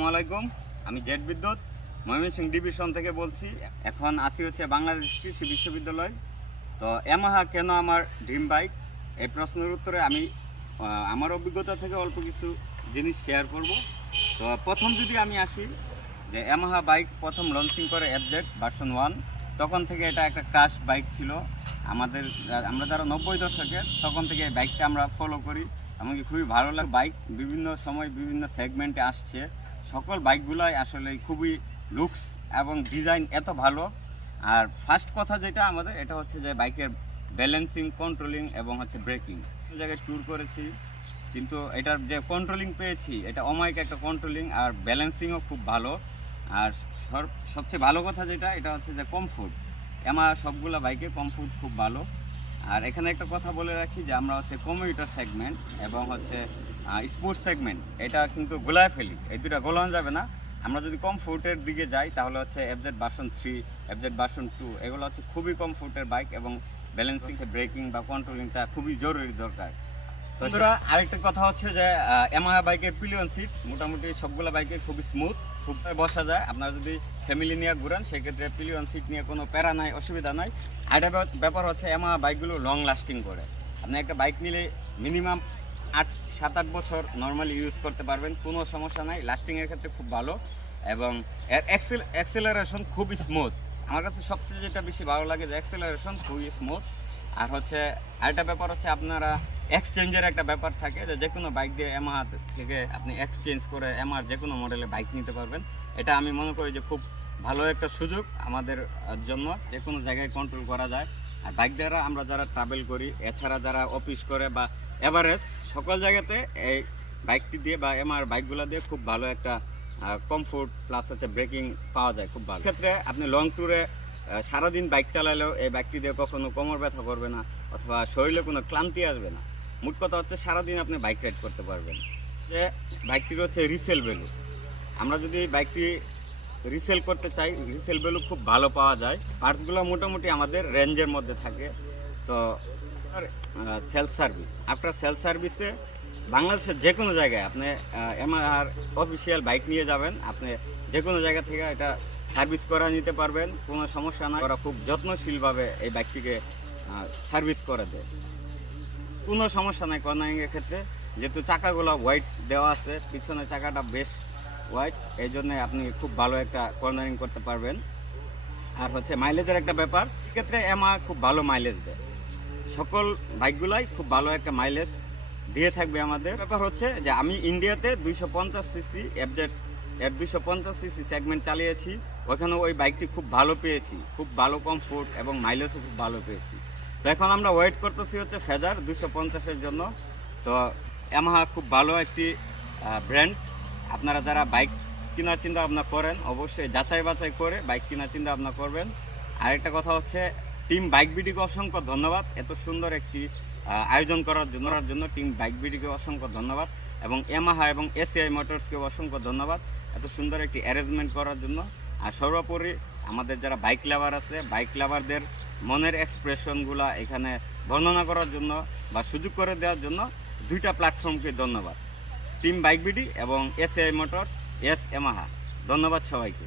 আসসালামু আলাইকুম। আমি জেড বিদ্যুৎ ময়মনসিংহ ডিভিশন থেকে বলছি। এখন আছি হচ্ছে বাংলাদেশ কৃষি বিশ্ববিদ্যালয়। তো ইয়ামাহা কেন আমার ড্রিম বাইক, এই প্রশ্নের উত্তরে আমি আমার অভিজ্ঞতা থেকে অল্প কিছু জিনিস শেয়ার করব। তো প্রথম যদি আমি আসি, যে ইয়ামাহা বাইক প্রথম লঞ্চিং করে এফজেড ভার্সন 1, তখন থেকে এটা একটা ক্রাশ বাইক ছিল। আমরা যারা 90 দশকের, তখন থেকে এই বাইকটা আমরা ফলো করি। এমনকি খুবই ভালো লাগে বাইক, বিভিন্ন সময় বিভিন্ন সেগমেন্টে আসছে। সকল বাইকগুলাই আসলে খুবই লুকস এবং ডিজাইন এত ভালো। আর ফার্স্ট কথা যেটা আমাদের, এটা হচ্ছে যে বাইকের ব্যালেন্সিং, কন্ট্রোলিং এবং হচ্ছে ব্রেকিং। জায়গায় ট্যুর করেছি, কিন্তু এটার যে কন্ট্রোলিং পেয়েছি, এটা অমায়িক একটা কন্ট্রোলিং, আর ব্যালেন্সিংও খুব ভালো। আর সবচেয়ে ভালো কথা যেটা, এটা হচ্ছে যে কমফোর্ট। আমার সবগুলো বাইকে কমফোর্ট খুব ভালো। আর এখানে একটা কথা বলে রাখি, যে আমরা হচ্ছে কমিউটার সেগমেন্ট এবং হচ্ছে স্পোর্টস সেগমেন্ট, এটা কিন্তু গোলায় ফেলি, এই দুটা গোলানো যাবে না। আমরা যদি কমফোর্টের দিকে যাই, তাহলে হচ্ছে এফজেড ভার্সন 3, এফজেড ভার্সন 2, এগুলো হচ্ছে খুবই কমফোর্টের বাইক, এবং ব্যালেন্সিং, ব্রেকিং বা কন্ট্রোলিংটা খুবই জরুরি দরকার। বন্ধুরা, আরেকটা কথা হচ্ছে যে ইয়ামাহা বাইকের পিলিয়ন সিট মোটামুটি সবগুলো বাইকে খুবই স্মুথ, খুব বসা যায়। আপনারা যদি ফ্যামিলি নিয়ে ঘুরেন, সেক্ষেত্রে পিলিয়ন সিট নিয়ে কোনো প্যারা নাই, অসুবিধা নাই। আর একটা ব্যাপার হচ্ছে, ইয়ামাহা বাইকগুলো লং লাস্টিং করে। আপনি একটা বাইক নিলে মিনিমাম 7-8 বছর নর্মালি ইউজ করতে পারবেন, কোনো সমস্যা নাই। লাস্টিংয়ের ক্ষেত্রে খুব ভালো, এবং এর অ্যাক্সেলারেশন খুবই স্মুথ। আমার কাছে সবচেয়ে যেটা বেশি ভালো লাগে, যে অ্যাক্সেলারেশন খুবই স্মুথ। আর হচ্ছে আরেকটা ব্যাপার হচ্ছে, আপনারা এক্সচেঞ্জের একটা ব্যাপার থাকে, যে কোনো বাইক দিয়ে ইয়ামাহা থেকে আপনি এক্সচেঞ্জ করে ইয়ামাহার যে কোনো মডেলের বাইক নিতে পারবেন। এটা আমি মনে করি যে খুব ভালো একটা সুযোগ আমাদের জন্য, যে কোনো জায়গায় কন্ট্রোল করা যায়। আর বাইক দ্বারা আমরা যারা ট্রাভেল করি, এছাড়া যারা অফিস করে বা এভারেজ সকল জায়গাতে এই বাইকটি দিয়ে বা ইয়ামাহার বাইকগুলো দিয়ে খুব ভালো একটা কমফোর্ট প্লাস হচ্ছে ব্রেকিং পাওয়া যায় খুব ভালো। ক্ষেত্রে আপনি লং ট্যুরে সারাদিন বাইক চালালেও এই বাইকটি দিয়ে কখনো কোমর ব্যথা করবে না, অথবা শরীরে কোনো ক্লান্তি আসবে না। মোট কথা হচ্ছে, সারাদিন আপনি বাইক রাইড করতে পারবেন। যে বাইকটির হচ্ছে রিসেল ভ্যালু, আমরা যদি বাইকটি রিসেল করতে চাই, রিসেল ভ্যালু খুব ভালো পাওয়া যায়। পার্টসগুলো মোটামুটি আমাদের রেঞ্জের মধ্যে থাকে। তো সেলস সার্ভিস, আফটার সেলস সার্ভিসে বাংলাদেশের যে কোনো জায়গায় আপনি ইয়ামাহার অফিসিয়াল বাইক নিয়ে যাবেন, আপনি যে কোনো জায়গা থেকে এটা সার্ভিস করা নিতে পারবেন, কোনো সমস্যা না। ওরা খুব যত্নশীলভাবে এই বাইকটিকে সার্ভিস করে দেয়, কোনো সমস্যা নাই কর্নারিংয়ের ক্ষেত্রে। যেহেতু চাকাগুলো হোয়াইট দেওয়া আছে, পিছনের চাকাটা বেশ হোয়াইট, এই জন্যে আপনি খুব ভালো একটা কর্নারিং করতে পারবেন। আর হচ্ছে মাইলেজের একটা ব্যাপার, এক্ষেত্রে ইয়ামাহা খুব ভালো মাইলেজ দেয়। সকল বাইকগুলাই খুব ভালো একটা মাইলেজ দিয়ে থাকবে। আমাদের ব্যাপার হচ্ছে যে, আমি ইন্ডিয়াতে 250 CC FZ F250 CC segment চালিয়েছি, ওখানে ওই বাইকটি খুব ভালো পেয়েছি, খুব ভালো কমফোর্ট এবং মাইলেজও খুব ভালো পেয়েছি। তো এখন আমরা ওয়েট করতেছি হচ্ছে ফেজার 250-এর জন্য। তো ইয়ামাহা খুব ভালো একটি ব্র্যান্ড। আপনারা যারা বাইক কেনার চিন্তা ভাবনা করেন, অবশ্যই যাচাই বাছাই করে বাইক কেনার চিন্তা ভাবনা করবেন। আরেকটা কথা হচ্ছে, টিম বাইক বিডিকে অসংখ্য ধন্যবাদ এত সুন্দর একটি আয়োজন করার জন্য। টিম বাইক বিডিকে অসংখ্য ধন্যবাদ, এবং ইয়ামাহা এবং এসিআই মোটরসকে অসংখ্য ধন্যবাদ এত সুন্দর একটি অ্যারেঞ্জমেন্ট করার জন্য। আর সর্বোপরি আমাদের যারা বাইক লাভার আছে, বাইক লাভারদের মনের এক্সপ্রেশনগুলো এখানে বর্ণনা করার জন্য বা সুযোগ করে দেওয়ার জন্য দুইটা প্ল্যাটফর্মকে ধন্যবাদ, টিম বাইক বিডি এবং এসিআই মোটরস, ইয়ামাহা। ধন্যবাদ সবাইকে।